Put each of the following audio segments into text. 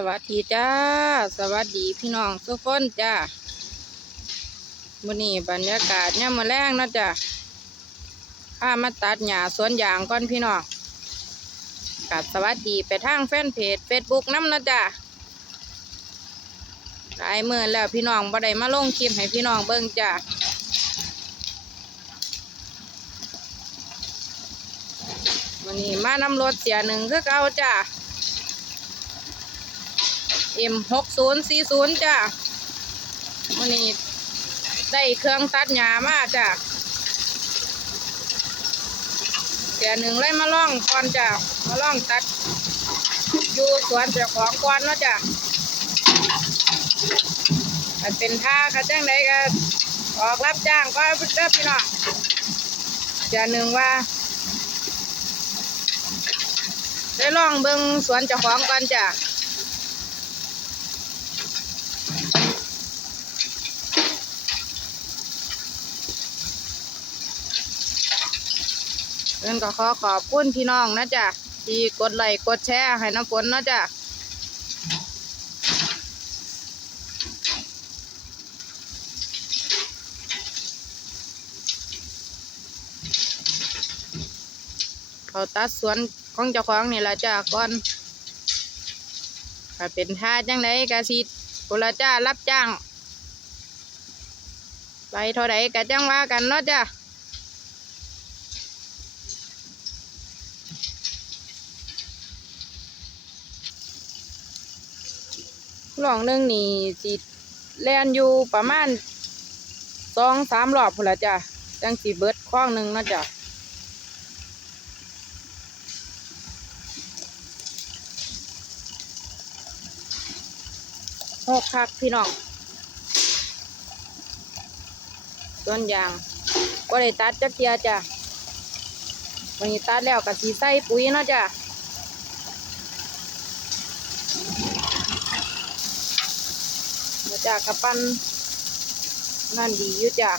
สวัสดีจ้า สวัสดีพี่น้องทุกคนจ้าวันนี้บรรยากาศเนี่ยมาแรงนะจ้าข้ามาตัดหญ้าสวนยางก่อนพี่น้องกับสวัสดีไปทางแฟนเพจเฟซบุ๊กน้ำนะจ้าหลายมื่อแล้วพี่น้องบ่ได้มาลงคลิปให้พี่น้องเบิ่งจ้าวันนี้มานำรถเสียหนึ่งคือเก่าจ้า เอ็มหกศูนย์สี่ศูนย์จ้าวันนี้ได้เครื่องตัดหญ้ามาจ้าเดี๋ยวหนึ่งเลยมาล่องก่อนจ้ามาล่องตัดอยู่สวนเจ้าของก่อนเนาะจ้ามันเป็นท่าค่ะจ้างใดก็ออกรับจ้างก็เด้อพี่น้องเดี๋ยวหนึ่งว่า ได้ล่องเบิ่งสวนเจ้าของก่อนจ้า เอินก็ขอขอบคุณพี่น้องนะจ๊ะที่กดไลค์กดแชร์ให้น้ำฝนนะจ๊ะเขาตัดสวนของเจ้าของนี่ละจ้ะก่อนถ้าเป็นท่าจังไดกะสิกุละจ้ารับจ้างไปเท่าไดกะจังว่ากันเนาะจ้ะ ลองหนึ่งนี่สิแล่นอยู่ประมาณสองสามรอบพุ่นละจ้ะจังสีเบิดคล้องหนึ่งนาะจ้ะหกคักพี่น้องต้นยางก็ได้ตัดจักเทียจ้ะวันนี้ตัดแล้วก็สีใส่ปุ๋ยเนาะจ้ะ มาจากกระปั้นนั่นดีอยู่จ้ะ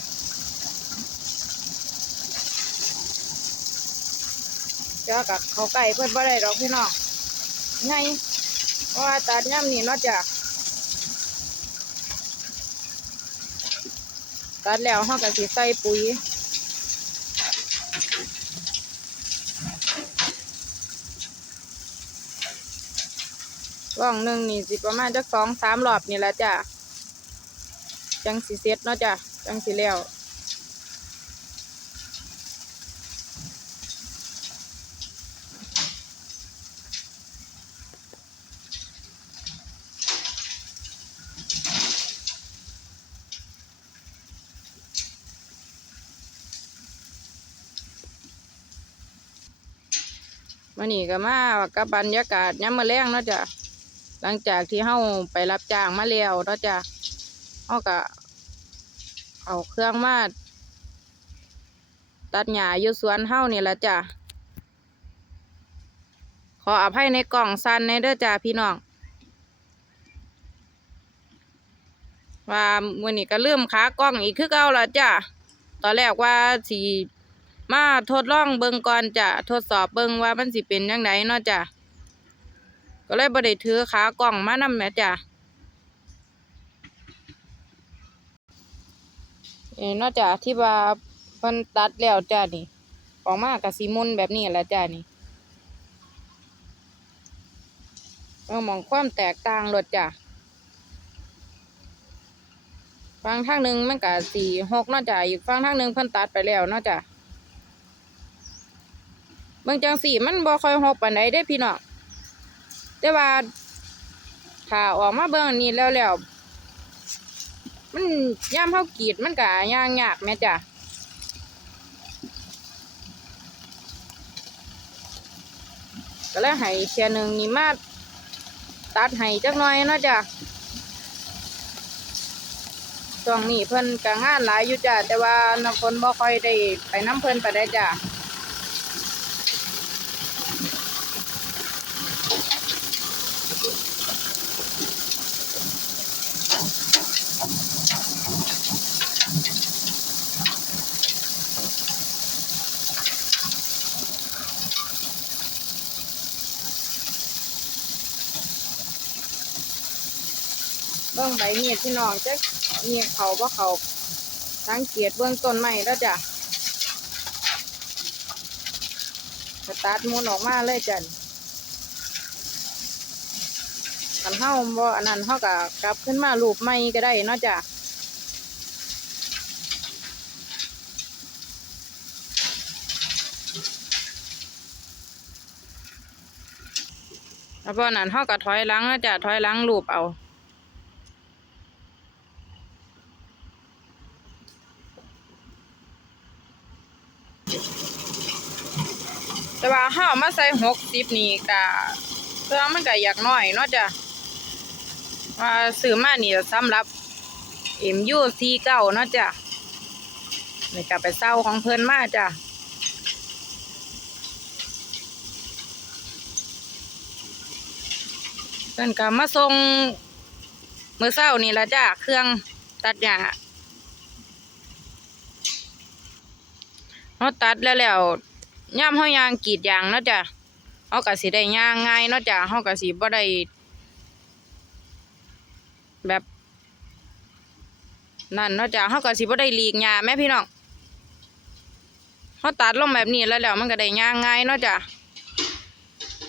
เจ้ากับเขาไก่เพื่อนบ่ได้ดอกพี่น้องไงเพราะว่าตัดย่ำนี่นาะจ้ะตัดแล้วห้องกับสีใส่ปุ๋ยร่องหนึ่งนี่สิประมาณจักสองสามรอบนี่แหละจ้ะ จังสีเซ็ตเนาะจ้ะจังสีแล้วมานี่ก็มากับบรรยากาศย้ำมาแรงเนาะจ้ะหลังจากที่เฮาไปรับจ้างมาแล้วเนาะจ้ะ เฮาก็เอาเครื่องมาตัดหญ้าอยู่สวนเฮานี่แหละจ้ะ ขออภัยในกล่องสั้นในเด้อจ้าพี่น้อง ว่ามื้อนี้ก็ลืมขากล้องอีกคือเก่าละจ้ะ ตอนแรกว่าสิมาทดลองเบิ่งก่อนจ้ะ ทดสอบเบิ่งว่ามันสิเป็นจังไดเนาะจ้ะ ก็เลยบ่ได้ถือขากล้องมานำแม่จ้ะ นอกจากที่ว่าเพิ่นตัดแล้วจ้ะนี่ ออกมาก็สิมุนแบบนี้แหละจ้ะนี่เออมองความแตกต่างรถจ้ะฟังทางหนึ่งมันก็สี่หกนาะจ้ะอีกฟังทางหนึ่งเพิ่นตัดไปแล้วนาะจ้ะเบิ่งจังสี่มันบ่ค่อยหกปานใดเด้พี่น้องแต่ว่าถ้าออกมาเบิ่งอันนี้แล้วแล้ว มันย่ามเฮากรีดมันก็ย่างยากแม่จ้ะก็เลยให้เชียหนึ่งนี่มาตัดให้จักหน่อยเนาะจ้ะช่วงนี้เพิ่นก็งานหลายอยู่จ้ะแต่ว่าน้ำฝนบ่ค่อยได้ไปน้ำเพิ่นไปได้จ้ะ เบื้องใบมีดพี่น้องจะมีเขาบ่เขาสังเกตเบื้องต้นไม้แล้วจ้ะสตาร์ทมุนออกมาเลยจ้ะกันเฮาบ่อันนั้นเฮาก็กลับขึ้นมารูปใหม่ก็ได้เนาะจ้ะแล้วพอนั้นเฮาก็ถอยหลังนะจ้ะถอยหลังรูปเอา แต่ว่ามาใส่หกสิบนี่ก็เครื่อมันก็อยากน้อยเนาะจ้ะว่าซื้อมานี่สำหรับเอ็มยูซีเก้าเนาะจ้ะนี่ก็ไปเศร้าของเพิ่อนมาจ้ะเพิ่อนก็มาส่งมือเช้านี่ละจ้ะเครื่องตัดหญ้าเฮาตัดแล้วแล้ว ย่ำเฮายางกรีดยางเนาะจ้ะเฮาก็สิได้ย่างง่ายเนาะจ้ะเฮาก็สิบ่ได้แบบนั่นเนาะจ้ะเฮาก็สิบ่ได้หลีกหญ้าแม่พี่น้องเฮาตัดลงแบบนี้แล้วแล้วมันก็ได้ย่างง่ายเนาะจ้ะ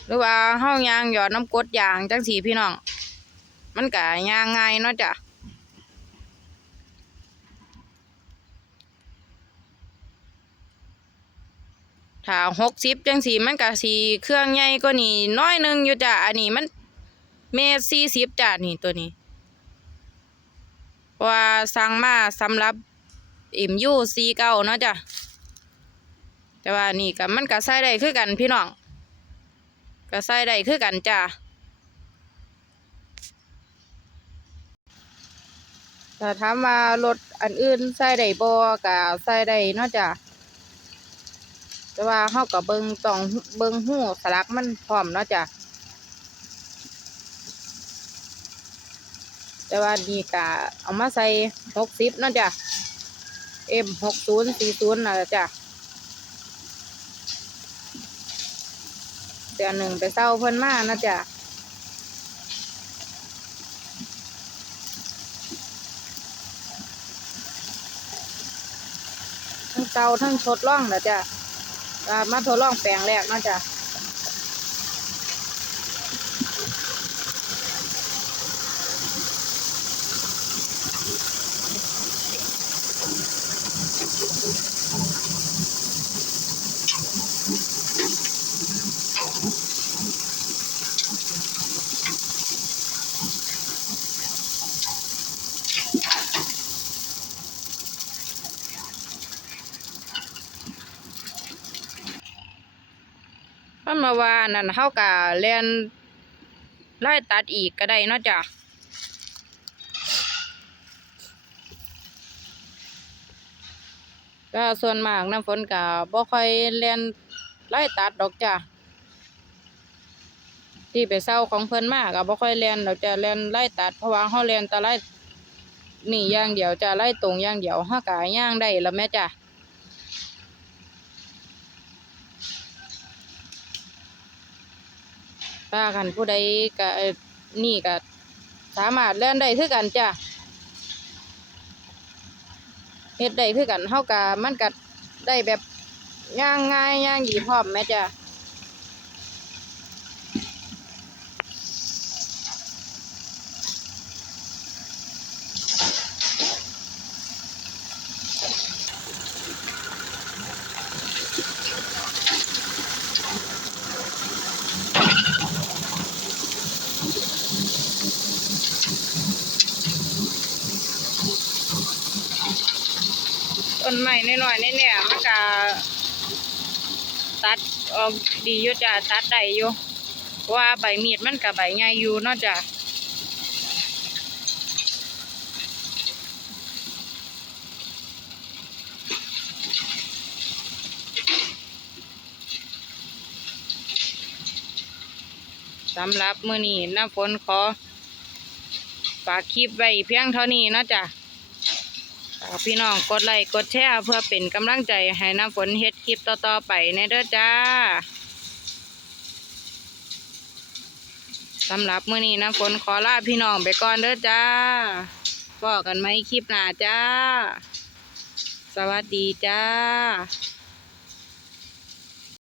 หรือว่าเฮายางหยอดน้ำกดยางจังซี่พี่น้อง มันก็ย่างง่ายเนาะจ้ะ ถ้าหกสิบจังสีมันก็สีเครื่องใหญ่ก็นี่น้อยหนึงอยู่จ้ะอันนี้มันเมตรสี่สิบจ้ะนี่ตัวนี้ว่าสั่งมาสำหรับอิมยูซีเก้าเนาะจ้ะแต่ว่านี่ก็มันก็ใส่ได้คือกันพี่น้องก็ใส่ได้คือกันจ้ะแต่ถามว่ารถอันอื่นใส่ได้บ่ก็ใส่ได้เนาะจ้ะ แต่ว่าเฮาก็เบิงตองเบิงหูสลักมันพร้อมเนาะจ้ะแต่ว่านี่ก็เอามาใส่หกสิบเนาะจ้ะ M หกศูนย์สี่ศูนย์นะจ้ะเดือนหนึ่งไปเศร้าเพิ่นมานะจ้ะทั้งเตาทั้งทดลองนะจ้ะ มาทดลองแปลงแรกเนาะจ้ะ มาว่านั่นเฮากะเรียนไล่ตัดอีกก็ได้เนาะจ้ะก็ส่วนมากน้ำฝนก็บ่ค่อยเรียนไล่ตัดดอกจ้ะที่ไปเศร้าของเพิ่อนมาก็บ่ค่อยเรียนดอกจ้ะเรียนไล่ตัดเพราะว่าเฮาเรียนแต่ไล่นี่ย่างเดียวจะไล่ตรงย่างเดียวเฮาก็ย่างได้แล้วแม่จ้ะ ถ้าคันผู้ใดก็นี่ก็สามารถเล่นได้คือกันจ้ะเฮ็ดได้คือกันเท่ากับมันก็ได้แบบย่างง่ายย่างดีพร้อมแม่จ้ะ ต้นไม้น้อยๆนี่เนี่ยมันก็ตัดออกดีอยู่จ้ะตัดได้อยู่ว่าใบมีดมันก็ใบใหญ่อยู่เนาะจ้ะสำหรับมือนี้น้ำฝนขอฝากคลิปไว้เพียงเท่านี้นาะจ้ะ พี่น้องกดไลค์กดแชร์เพื่อเป็นกำลังใจให้น้ำฝนเฮ็ดคลิปต่อๆไปในเด้อจ้าสำหรับมื้อนี้น้ำฝนขอลาพี่น้องไปก่อนเด้อจ้าพบกันไหมคลิปหน้าจ้า สวัสดีจ้า